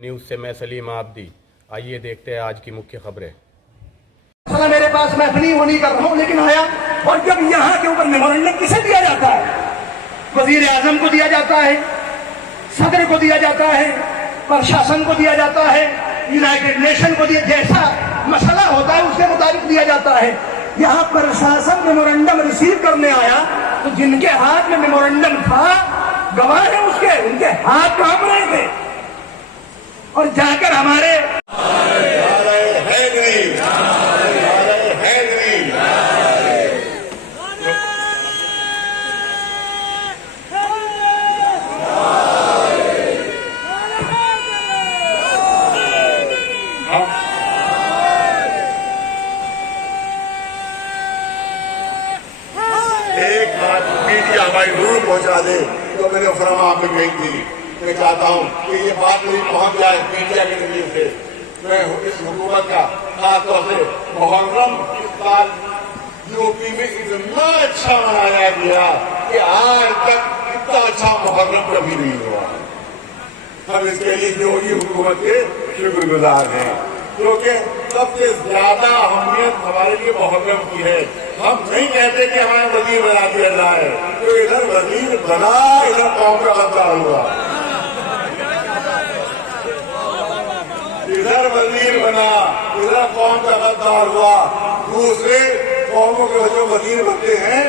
News से मैं सलीम आबदी। आइए देखते हैं आज की मुख्य खबरें। मेरे पास मैं अपनी वो नहीं कर रहा हूँ, लेकिन आया और जब यहाँ के ऊपर मेमोरेंडम किसे दिया जाता है? वजीर आजम को दिया जाता है, सदर को दिया जाता है, प्रशासन को दिया जाता है, यूनाइटेड नेशन को दिया, जैसा मसला होता है उसके मुताबिक दिया जाता है। यहाँ प्रशासन मेमोरेंडम रिसीव करने आया तो जिनके हाथ में मेमोरेंडम था, गवाह है उसके, उनके हाथ कांप रहे थे और जाकर हमारे हमारी जरूर पहुंचा दे तो मैंने फरमा में गई थी। मैं चाहता हूँ कि ये बात मेरी पहुंच जाए मीडिया के जरिए से। मैं इस हुकूमत का खासतौर से मुहर्रम इस साल यूपी में इतना अच्छा मनाया गया कि आज तक इतना अच्छा मुहर्रम कभी नहीं हुआ। हम इसके लिए योगी हुकूमत के शुक्रगुजार हैं, क्योंकि सबसे ज्यादा अहमियत हमारे लिए मुहर्रम की है। हम नहीं कहते कि हमारा वजीर बना दिया जाए, तो इधर वजीर बना, इधर कौम का गद्दार हुआ। इधर वजीर बना, इधर कौम का गद्दार हुआ। दूसरे कौमों के जो वजीर बनते हैं,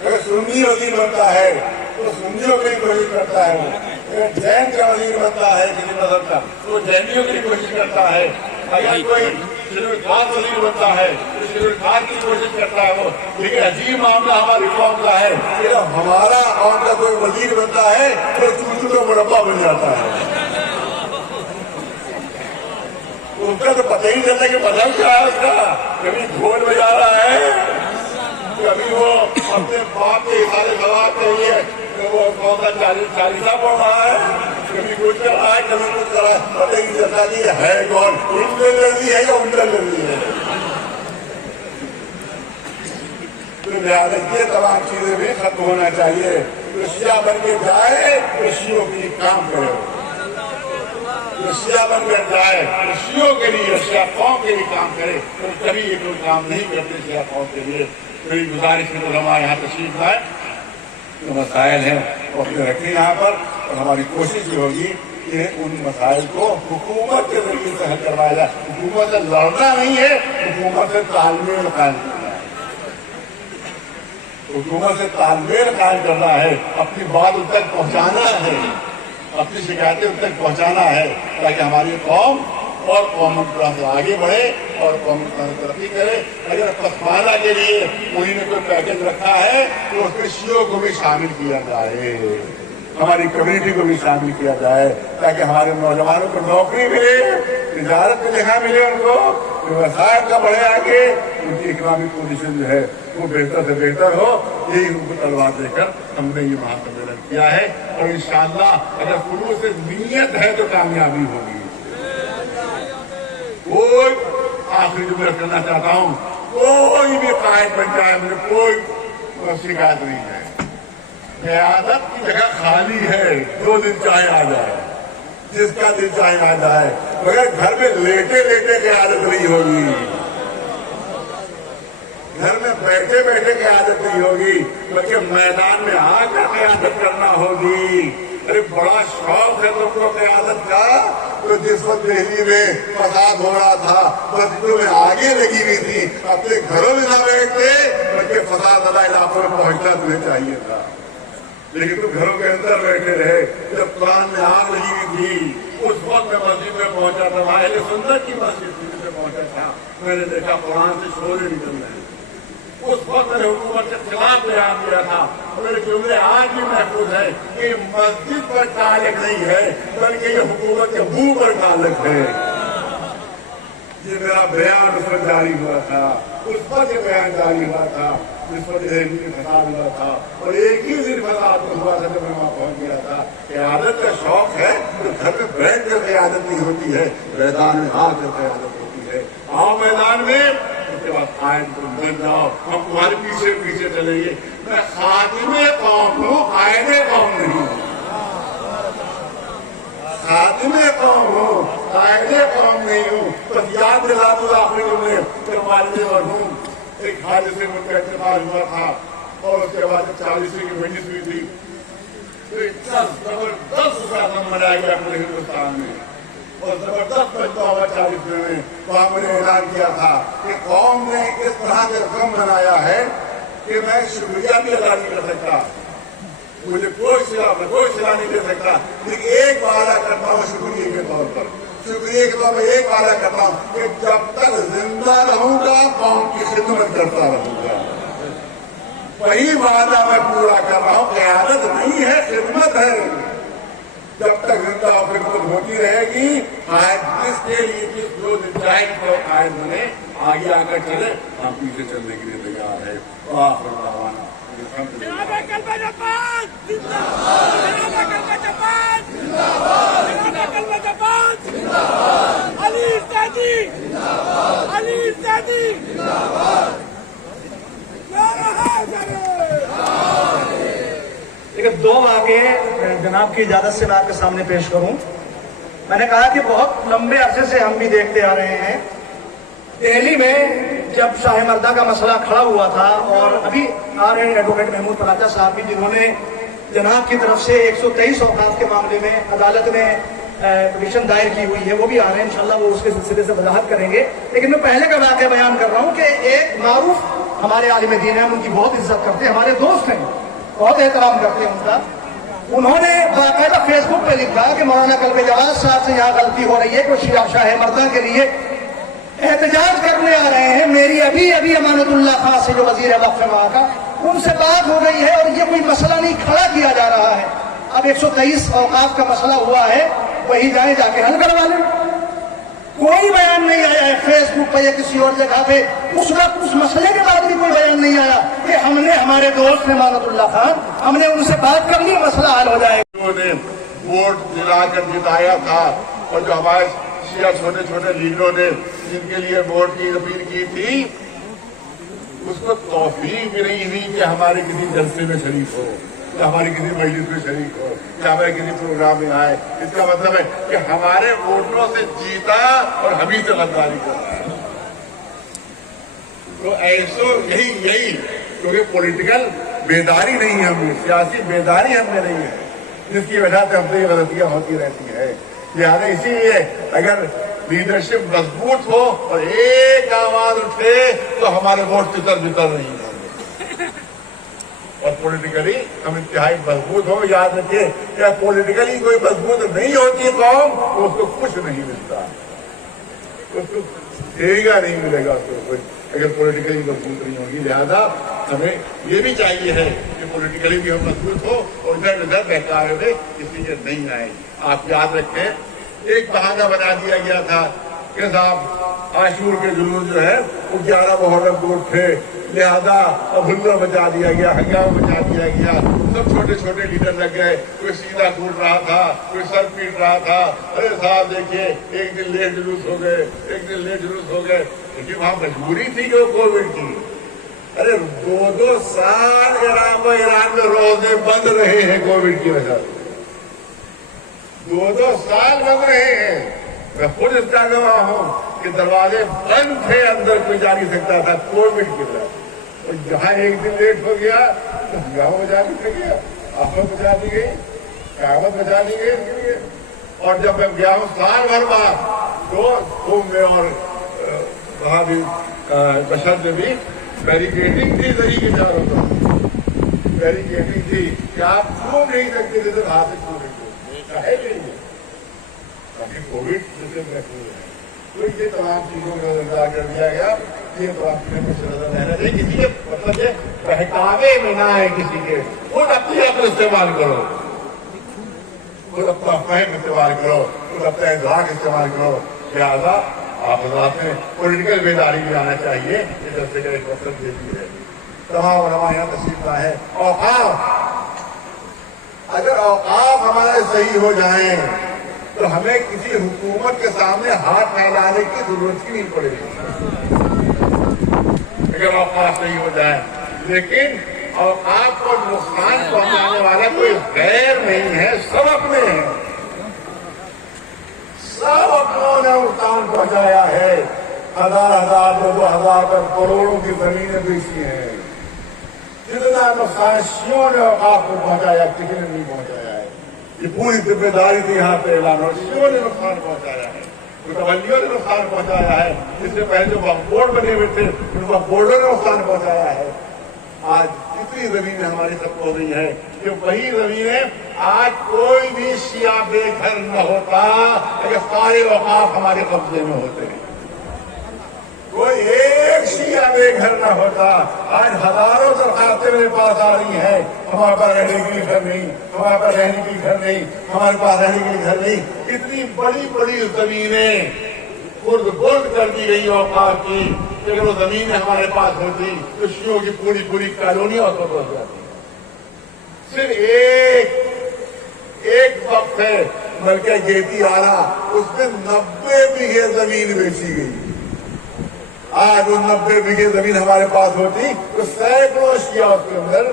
अगर सुन्नी वजीर बनता है तो सुन्नियों की कोशिश करता है वो। अगर जैन का वजीर बनता है किसी मजहब का तो जैनियों की कोशिश करता है। अगर कोई शेड्यूल कास्ट वजीर बनता है तो शेड्यूल कास्ट की कोशिश करता है वो। लेकिन अजीब मामला हमारी कौम का है कि हमारा कौम का कोई वजीर बनता है तो चूचू का मुरब्बा बन जाता है। उसका तो पता ही चलता कि मतलब क्या है उसका। कभी ढोल बजा रहा है, कभी वो अपने बाप के इशारे सवाल के लिए वो कौन सा चालीसा पढ़ रहा है, कभी कुछ कर रहा है, कभी कुछ कर रहा है। पता ही चलता नहीं है कौन, इंटर लड़ती है या उल्टा लड़ती है। तो लिहाजा ये तमाम चीजें भी खत्म होना चाहिए। रशिया बन के जाए, रशियों के लिए काम करे। रशिया बन कर जाए, रशियों के लिए, रशिया कौम के लिए काम करे। तो कभी ये कोई काम नहीं करते रशिया कौम के लिए। मेरी गुजारिश है तो हमारे यहाँ तशरीफ लाए, जो मसाइल हैं वो अपने रखें यहाँ पर, और हमारी कोशिश ये होगी कि उन मसाइल को हुकूमत के जरिए से हल करवाया जाए। हुकूमत से लड़ना नहीं है, हुकूमत से तालमेल कायम करना है। हुकूमत से तालमेल कायम करना है, अपनी बात उन तक पहुँचाना है, अपनी शिकायतें उन तक पहुँचाना है, ताकि हमारी कौम और कौम से आगे बढ़े और कौम तरक्की करे। अगर पसमाना के लिए उन्हीं ने कोई पैकेज रखा है तो उसमें शियों को भी शामिल किया जाए, हमारी कम्युनिटी को भी शामिल किया जाए, ताकि हमारे नौजवानों को नौकरी मिले, तिजारत में जगह मिले, उनको व्यवसाय का बढ़े आगे, उनकी इकोनॉमिक पोजीशन जो है वो बेहतर से बेहतर हो। यही उनको तलवार देकर हमने ये महासम्मेलन किया है। और इंशाअल्लाह अगर शुरू से नीयत है तो कामयाबी होगी। कोई आखिरी जो मैं करना चाहता हूँ, कोई भी कायद बन जाए, मुझे कोई शिकायत नहीं है। क़यादत की जगह खाली है, जो दिन चाहे आ जाए, जिसका दिल चाहे आ जाए, मगर घर में लेटे लेटे क़यादत नहीं होगी, घर में बैठे बैठे क़यादत नहीं होगी, बल्कि मैदान में आकर क़यादत करना होगी। अरे बड़ा शौक है तुमको क़यादत का, तो जिस वक्त दिल्ली में फसाद हो रहा था, मस्जिदों में आगे लगी हुई थी, अपने घरों में ना बैठते, बल्कि फसाद वाला इलाकों में पहुंचना तुम्हें चाहिए था, लेकिन तुम घरों के अंदर बैठे रहे। जब कुरान में आग लगी हुई थी, उस वक्त मैं मस्जिद में पहुंचा था, अहले सुन्नत की मस्जिद में पहुंचा था। मैंने देखा कुरान से शोरे निकल रहे हैं। उस वक्त मैंने हुकूमत के खिलाफ बयान दिया था। मेरे जुमले आज भी महफूज है कि मस्जिद पर ताल्लुक नहीं है, बल्कि ये हुकूमत के मुंह पर ताल्लुक है। ये मेरा बयान उस पर जारी हुआ था, उस पर ये बयान जारी हुआ था जिस पर फसाद हुआ था, और एक ही दिन फसाद हुआ था जब मैं वहां पहुंच गया था। क़यादत का शौक है तो घर में बैठ कर क़यादत नहीं होती है, मैदान में आकर क़यादत होती है। आओ मैदान में, उसके बाद कायद बन जाओ, हम तुम्हारे पीछे पीछे चलेंगे। मैं खातिमे कौम हूँ, कायदे कौम नहीं हूँ। खादिमे कौम हूँ, कायदे कौम नहीं हूँ। बस याद दिला दो आखिरी जुमले जब वालिद मरहूम एक हादसे में उनका इंतकाल हुआ था और उसके बाद 40वीं की मजलिस हुई थी, तो इतना जबरदस्त कार्यक्रम मनाया गया पूरे हिंदुस्तान में और जबरदस्त बचता हुआ 40वीं में वहां मैंने ऐलान किया था कि कौम ने इस तरह से रकम बनाया है कि मैं शुक्रिया भी अदा नहीं कर सकता, मुझे कोई सिला नहीं दे सकता, लेकिन एक वादा करता हूँ शुक्रिया के तौर पर एक वादा करता हूँ कि जब तक जिंदा रहूंगा कौम की खिदमत करता रहूंगा। वही वादा मैं पूरा कर रहा हूँ, क़यादत नहीं है खिदमत है। जब तक जिंदा खिदमत होती रहेगी, जिसके लिए जो जायज को कायद बने आगे आकर चले, हम पीछे चलने के लिए तैयार है। लेकिन दो वाक़े जनाब की इजाजत से मैं आपके सामने पेश करूं। मैंने कहा कि बहुत लंबे अरसे से हम भी देखते आ रहे हैं, दिल्ली में जब शाह मर्दा का मसला खड़ा हुआ था और अभी आ रहे एडवोकेट महमूद पलाचा साहब भी, जिन्होंने जनाब की तरफ से 123 औकाफ के मामले में अदालत में पिटीशन दायर की हुई है, वो भी आ रहे हैं, इंशाल्लाह वो उसके सिलसिले से वजाहत करेंगे। लेकिन मैं पहले का वाक़या बयान कर रहा हूँ कि एक मारूफ हमारे आलिम दीन है, हम उनकी बहुत इज्जत करते हैं, हमारे दोस्त हैं, बहुत एहतराम करते हैं उनका। उन्होंने बाकायदा फेसबुक पे लिखा कि मौलाना कल्बे जवाद साहब से यहाँ गलती हो रही है कि वो शाह मर्दा के लिए एहतजाज करने आ रहे हैं। मेरी अभी अभी अमानतुल्लाह खां से जो वजीर वक्फ वहाँ का, उनसे बात हो गई है और ये कोई मसला नहीं खड़ा किया जा रहा है। अब 123 औकाफ का मसला हुआ है, वही जाए जाके हल करवा लें। कोई बयान नहीं आया है फेसबुक पे या किसी और जगह पे उस वक्त उस मसले के बाद भी कोई बयान नहीं आया कि हमने, हमारे दोस्त ने अमानतुल्लाह खान, हमने उनसे बात कर ली, मसला हल हो जाएगा। उन्होंने वोट दिलाकर जिताया था और जो हमारे शिया छोटे छोटे लीडरों ने जिनके लिए वोट की अपील की थी, उसको तौफीक भी नहीं हुई कि हमारे किसी जलसे में शरीक हो या हमारी किसी मजलिस में शरीक हो या हमारे किसी प्रोग्राम में आए। इसका मतलब है कि हमारे वोटरों से जीता और हम ही से गद्दारी कर रहा है। तो ऐसो यही क्योंकि पॉलिटिकल बेदारी नहीं है हमें, सियासी बेदारी हमें नहीं है, जिसकी वजह से हमसे ये गलतियां होती रहती है। लिहाजा इसीलिए अगर लीडरशिप मजबूत हो और एक आवाज उठे तो हमारे वोट तितर बितर नहीं होंगे और पॉलिटिकली हम इंतहाई मजबूत हो। याद रखिए, क्या पॉलिटिकली कोई मजबूत नहीं होती कौम तो उसको कुछ नहीं मिलता, उसको देगा नहीं मिलेगा उसको कोई, अगर पॉलिटिकली मजबूत नहीं होगी। लिहाजा हमें ये भी चाहिए है कि पॉलिटिकली भी हम मजबूत हो और इधर उधर बहकावे में किसी के नहीं आएगी। आप याद रखें, एक बहाना बना दिया गया था कि साहब आशूर के जुलूस जो है वो 11 मुहर्रम को उठे, लिहाजा अभुल्ला बचा दिया गया, हंगामा बचा दिया गया। सब छोटे छोटे लीडर लग गए, कोई सीधा कूद रहा था, कोई सर पीट रहा था। अरे साहब देखिए, एक दिन लेट जुलूस हो गए, एक दिन लेट जुलूस हो गए, लेकिन वहां मजबूरी थी कि वो कोविड की। अरे 2-2 साल ईरान में रोजे बंद रहे हैं कोविड की वजह से, 2-2 साल बंद रहे हैं। मैं खुद इसका गवाह हूं कि दरवाजे बंद थे, अंदर कोई जा नहीं सकता था कोविड की वजह से। और जहां एक दिन लेट हो गया तो हंगामा बचा दी गया, आफत बचा दी गई, कहावत बचा ली गई इसके लिए। और जब मैं गया हूं साल भर बाद तो कुंभ में और वहां भी बशर में भी बैरिकेडिंग थी, तरीके चारों तरफ बैरिकेडिंग थी कि आप छू नहीं सकते थे, तो हाथ से छू नहीं है नहीं, ताकि कोविड सिस्टम रखनी है। तो ये तमाम चीजों का इंतजार कर दिया गया। ये तो आपने कुछ नजर रहना नहीं, किसी के मतलब ये बहकावे में ना है किसी के, खुद अपनी अकल इस्तेमाल करो, खुद अपना फहम इस्तेमाल करो, खुद अपना इजहार इस्तेमाल करो। लिहाजा आप हजरात में पॉलिटिकल बेदारी भी आना चाहिए, ये जैसे का एक मकसद देती है। तमाम उलमा यहाँ तशरीफ लाए हैं। औकाफ, अगर औकाफ हमारे सही हो जाए तो हमें किसी हुकूमत के सामने हाथ फैलाने की जरूरत ही नहीं पड़ेगी, अगर औकाफ सही हो जाए। लेकिन औकाफ को नुकसान पहुंचाने वाला कोई गैर नहीं है, सब अपने हैं। पहुंचाया है, हजार हजार 2,000 करोड़ों की जमीनें बेची हैं। जितना नुकसान शियों ने औकाफ को पहुंचाया, किसी ने नहीं पहुंचाया है। ये पूरी जिम्मेदारी थी यहाँ पे ऐलान, और शियों ने नुकसान पहुंचाया है, मुतवल्लियों ने नुकसान पहुंचाया है। इससे पहले जो वक्फ बोर्ड बने हुए थे उन वक्फ बोर्डों ने नुकसान पहुंचाया है। आज कितनी जमीनें हमारी खत्म हो गई है कि वही जमीनें आज कोई भी शिया बेघर न होता अगर सारे औकाफ हमारे कब्जे में होते हैं। कोई एक शिया बेघर न होता। आज हजारों दरखास्तें मेरे पास आ रही हैं, हमारे पास रहने के लिए घर नहीं, हमारे पास रहने के लिए घर नहीं, हमारे पास रहने के लिए घर नहीं। इतनी बड़ी बड़ी जमीनें खुर्द कर दी गई औकाफ की, अगर वो जमीन हमारे पास होती तो शियों की पूरी पूरी कॉलोनियां उसको बस जाती। सिर्फ एक वक्त है मलका गेती आला, उसमें 90 बीघे जमीन बेची गई। आज वो 90 बीघे जमीन हमारे पास होती तो सैकड़ों शिया उसके अंदर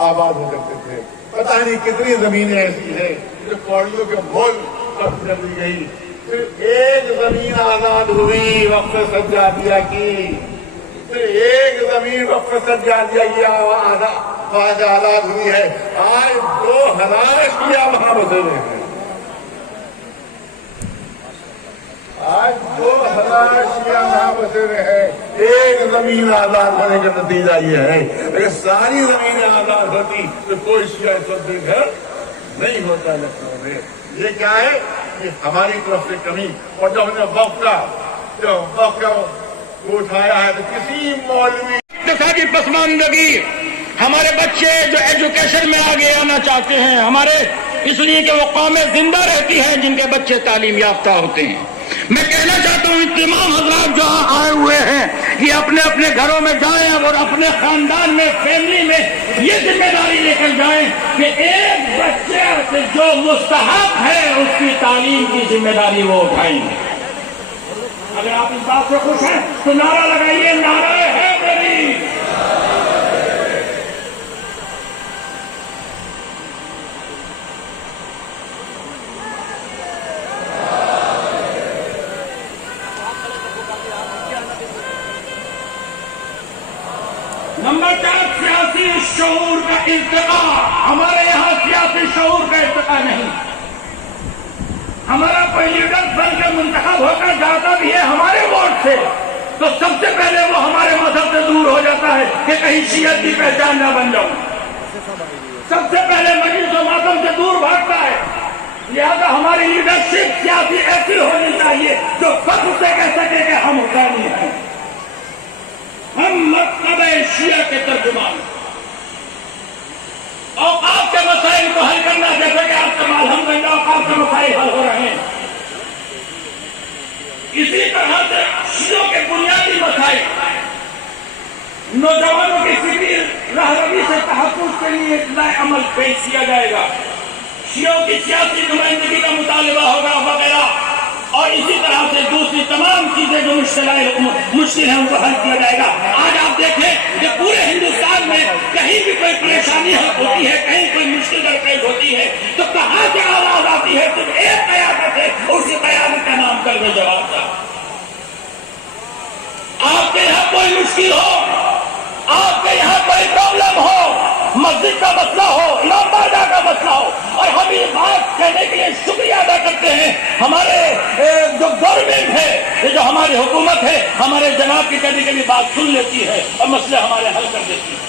आबाद हो सकते थे। पता नहीं कितनी जमीनें ऐसी है जो कौड़ियों के मोल कब्ज कर दी गई। सिर्फ एक जमीन आजाद हुई वक्फ सज्जादिया की, सिर्फ एक जमीन वक्फ सज्जादिया की आजाद हुई है। आज 2,000 शिया वहां बसे हुए हैं। आज 2,000 शिया वहां बसे हुए हैं। एक जमीन आजाद होने का नतीजा ये है, अगर सारी जमीनें आजाद होती तो कोई शिया इस वक्त बेघर नहीं होता लखनऊ में। ये क्या है? ये हमारी तरफ से कमी। और जब हमने वक्फ का उठाया है तो किसी मौलवी इत्तेफाकी पसमानदगी, हमारे बच्चे जो एजुकेशन में आगे आना चाहते हैं, हमारे इसलिए कि वो कौमें जिंदा रहती हैं जिनके बच्चे तालीम याफ्ता होते हैं। मैं कहना चाहता हूँ तमाम हजरात जो आए हुए हैं ये अपने अपने घरों में जाएं और अपने खानदान में, फैमिली में ये जिम्मेदारी लेकर जाएं कि एक बच्चे से जो मुस्तहक है उसकी तालीम की जिम्मेदारी वो उठाएंगे। अगर आप इस बात से खुश हैं तो नारा लगाइए, नारा है मेरी। नंबर 4, सियासी शऊर का इर्तिका। हमारे यहाँ सियासी शऊर का इर्तिका नहीं। हमारा कोई लीडर बनकर मुंतखब होकर जाता भी है हमारे वोट से तो सबसे पहले वो हमारे मजहब से दूर हो जाता है कि कहीं शियत की पहचान न बन जाऊं। सबसे पहले मजलिस और मातम से दूर भागता है। लिहाजा हमारी लीडरशिप सियासी ऐसी होनी चाहिए जो फख्र से कह सके कि हम हुसैनी हैं, हम मकतब शिया के तर्जुमान। औकाफ के मसाइल को हल करना, जैसे कि आपका अल्हम्दुलिल्लाह औकाफ के मसाइल हल हो रहे हैं, इसी तरह से शियों के बुनियादी मसाइल, नौजवानों की सीधी राहरवी से तहफ़्फ़ुज़ के लिए इत्तलाए अमल पेश किया जाएगा। शियों की सियासी नुमाइंदगी का मुतालबा होगा वगैरह, और इसी तरह से दूसरी तमाम चीजें जो मुश्किल है उनको हल किया जाएगा। आज आप देखें कि पूरे हिंदुस्तान में कहीं भी कोई परेशानी होती है, कहीं कोई मुश्किल दरपेश होती है तो कहां से आवाज आती है? सिर्फ एक कयादत है, उसी कयादत का नाम कलमे जवाब था। आपके यहाँ कोई मुश्किल हो, आपके यहाँ कोई प्रॉब्लम हो, मस्जिद का मसला हो, इमाम बारगाह का मसला हो, और हम ये बात कहने के लिए शुक्रिया अदा करते हैं हमारे जो गवर्नमेंट है, ये जो हमारी हुकूमत है, हमारे जनाब की कभी कभी बात सुन लेती है और मसले हमारे हल कर देती है।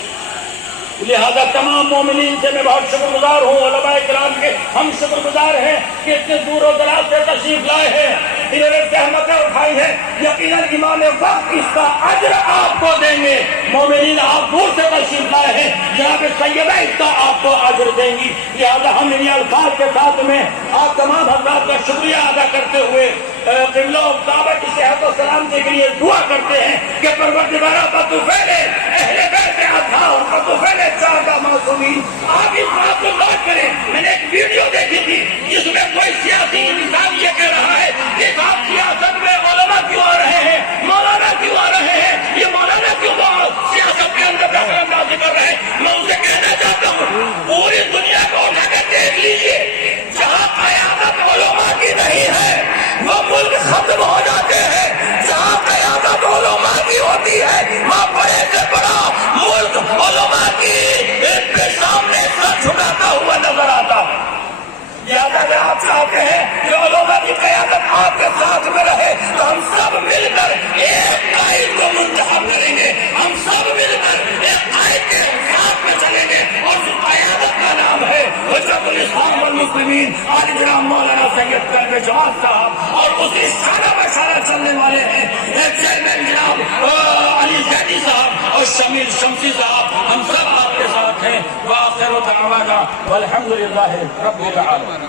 लिहाजा तमाम मोमिनीन से मैं बहुत शुक्रगुजार हूँ, उलमाए किराम के हम शुक्रगुजार हैं कि इतने दूर और दराज से तशरीफ लाए हैं, इन्होंने सहमतें उठाई है। यकीनन इमाम वक्त इसका अज्र आपको देंगे। मोमिनीन आप दूर से तशरीफ लाए हैं, जनाब सैयदा इसका आपको अज्र देंगी। लिहाजा हम इन अल्फाज के साथ में आप तमाम हज़रात का शुक्रिया अदा करते हुए क़िबला काबा की सेहत और सलामती के लिए दुआ करते हैं कि परवरदिगार बतुफैले अहले बैत अज़हार बतुफैले सादा मासूमीन। आप इस बात को नोट करें, मैंने एक वीडियो देखी थी जिसमें कोई सियासी इंसान ये कह रहा है कि आप सियासत में मौलाना क्यों आ रहे हैं, मौलाना क्यों आ रहे हैं, ये मौलाना क्यों सियासत के अंदर दखलंदाजी कर रहे हैं। मैं उसे कहना चाहता हूँ पूरी दुनिया को उठाकर देख लीजिए, जहाँ क़यादत उलमा की नहीं है वो मुल्क खत्म हो जाते हैं। علماء کی سامنے سر جھکاتا ہوا نظر آتا ہے. یاد اگر آپ چاہتے ہیں کہ علماء کی قیادت آپ کے ساتھ میں رہے تو ہم سب مل کر ایک قائد کو منتخب کریں گے. ہم سب مل کر ایک قائد کے ساتھ میں چلیں گے اور اس قیادت کا نام ہے حجت الاسلام والمسلمین آج جناب مولانا سید قلب جماعت صاحب, اور اسی شانہ بہ شانہ چلنے والے ہیں چیئرمین جناب علی زیدی صاحب اور شمیل شمسی صاحب. ہم سب آپ کے ساتھ ہیں. وآخر دعوانا والحمد للہ رب العالمین.